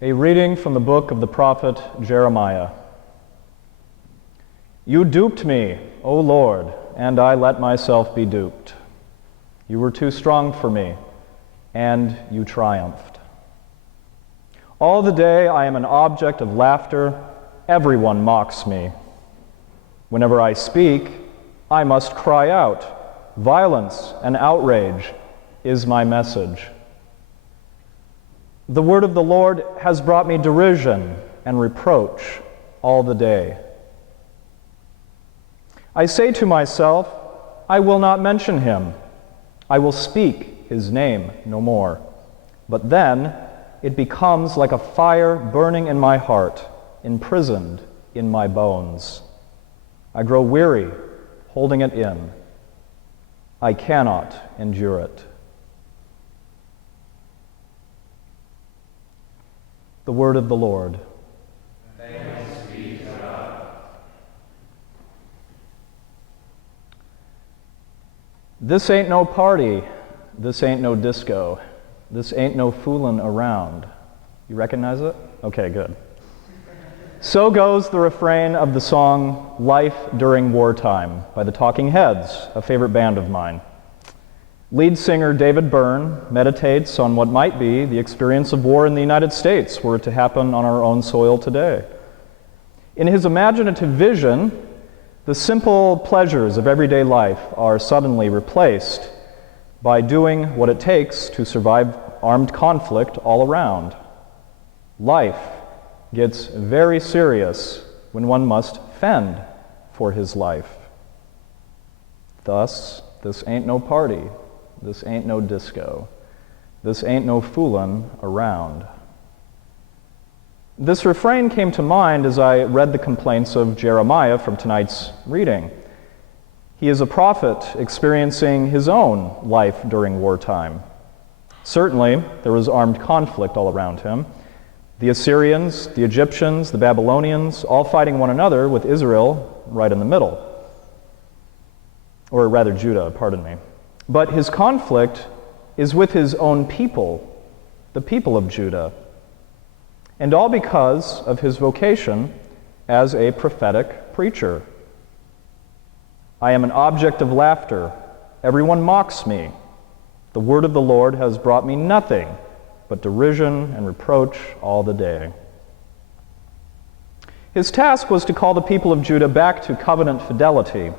A reading from the book of the prophet Jeremiah. You duped me, O Lord, and I let myself be duped. You were too strong for me, and you triumphed. All the day I am an object of laughter. Everyone mocks me. Whenever I speak, I must cry out. Violence and outrage is my message. The word of the Lord has brought me derision and reproach all the day. I say to myself, I will not mention him. I will speak his name no more. But then it becomes like a fire burning in my heart, imprisoned in my bones. I grow weary holding it in. I cannot endure it. The word of the Lord. Thanks be to God. This ain't no party. This ain't no disco. This ain't no foolin' around. You recognize it? Okay, good. So goes the refrain of the song Life During Wartime by the Talking Heads, a favorite band of mine. Lead singer David Byrne meditates on what might be the experience of war in the United States were it to happen on our own soil today. In his imaginative vision, the simple pleasures of everyday life are suddenly replaced by doing what it takes to survive armed conflict all around. Life gets very serious when one must fend for his life. Thus, this ain't no party. This ain't no disco. This ain't no foolin' around. This refrain came to mind as I read the complaints of Jeremiah from tonight's reading. He is a prophet experiencing his own life during wartime. Certainly, there was armed conflict all around him. The Assyrians, the Egyptians, the Babylonians, all fighting one another with Israel right in the middle. Or rather, Judah, pardon me. But his conflict is with his own people, the people of Judah, and all because of his vocation as a prophetic preacher. I am an object of laughter. Everyone mocks me. The word of the Lord has brought me nothing but derision and reproach all the day. His task was to call the people of Judah back to covenant fidelity,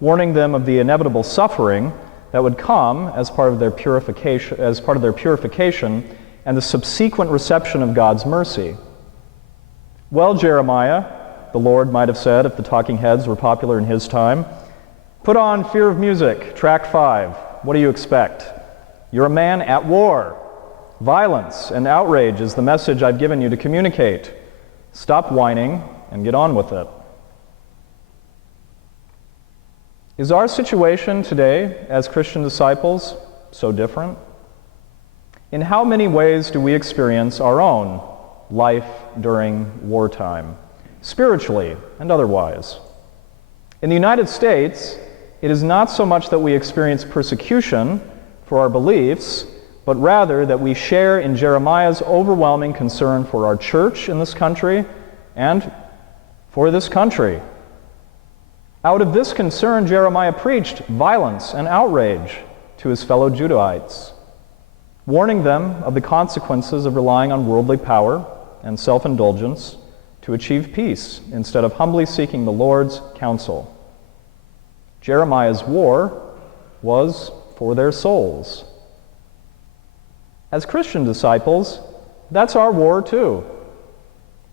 warning them of the inevitable suffering that would come as part of their purification and the subsequent reception of God's mercy. Well, Jeremiah, the Lord might have said if the Talking Heads were popular in his time, put on Fear of Music, track 5. What do you expect? You're a man at war. Violence and outrage is the message I've given you to communicate. Stop whining and get on with it. Is our situation today as Christian disciples so different? In how many ways do we experience our own life during wartime, spiritually and otherwise? In the United States, it is not so much that we experience persecution for our beliefs, but rather that we share in Jeremiah's overwhelming concern for our church in this country and for this country. Out of this concern, Jeremiah preached violence and outrage to his fellow Judahites, warning them of the consequences of relying on worldly power and self-indulgence to achieve peace instead of humbly seeking the Lord's counsel. Jeremiah's war was for their souls. As Christian disciples, that's our war too.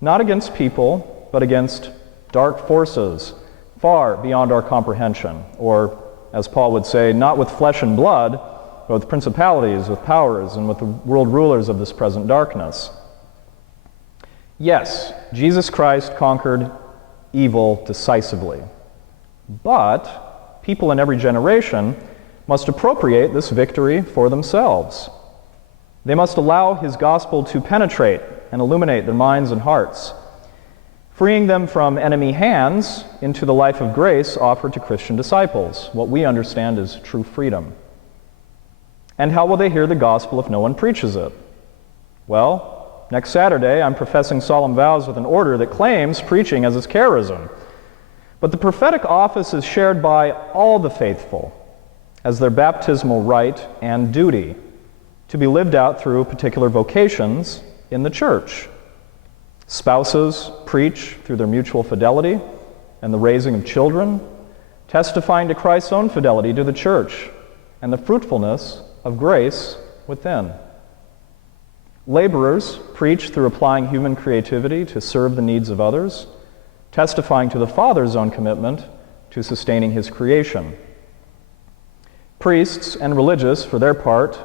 Not against people, but against dark forces far beyond our comprehension, or, as Paul would say, not with flesh and blood, but with principalities, with powers, and with the world rulers of this present darkness. Yes, Jesus Christ conquered evil decisively, but people in every generation must appropriate this victory for themselves. They must allow his gospel to penetrate and illuminate their minds and hearts, freeing them from enemy hands into the life of grace offered to Christian disciples, what we understand as true freedom. And how will they hear the gospel if no one preaches it? Well, Next Saturday, I'm professing solemn vows with an order that claims preaching as its charism. But the prophetic office is shared by all the faithful as their baptismal right and duty to be lived out through particular vocations in the church. Spouses preach through their mutual fidelity and the raising of children, testifying to Christ's own fidelity to the church and the fruitfulness of grace within. Laborers preach through applying human creativity to serve the needs of others, testifying to the Father's own commitment to sustaining His creation. Priests and religious, for their part,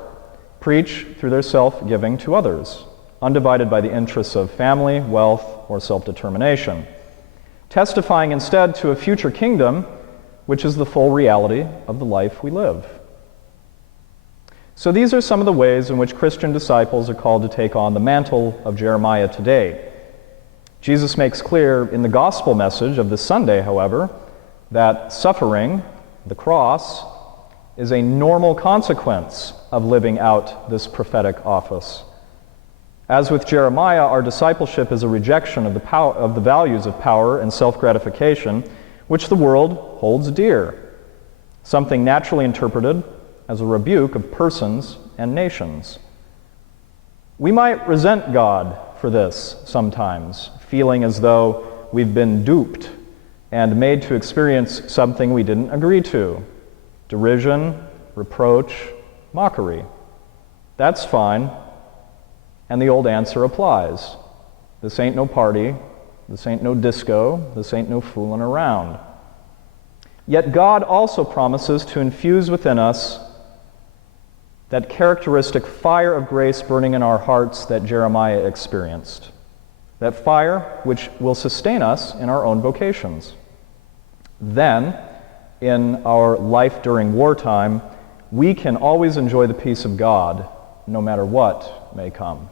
preach through their self-giving to others, undivided by the interests of family, wealth, or self-determination, testifying instead to a future kingdom which is the full reality of the life we live. So these are some of the ways in which Christian disciples are called to take on the mantle of Jeremiah today. Jesus makes clear in the gospel message of this Sunday, however, that suffering, the cross, is a normal consequence of living out this prophetic office. As with Jeremiah, our discipleship is a rejection of the values of power and self-gratification, which the world holds dear, something naturally interpreted as a rebuke of persons and nations. We might resent God for this sometimes, feeling as though we've been duped and made to experience something we didn't agree to. Derision, reproach, mockery. That's fine. And the old answer applies. This ain't no party. This ain't no disco. This ain't no fooling around. Yet God also promises to infuse within us that characteristic fire of grace burning in our hearts that Jeremiah experienced. That fire which will sustain us in our own vocations. Then, in our life during wartime, we can always enjoy the peace of God, no matter what may come.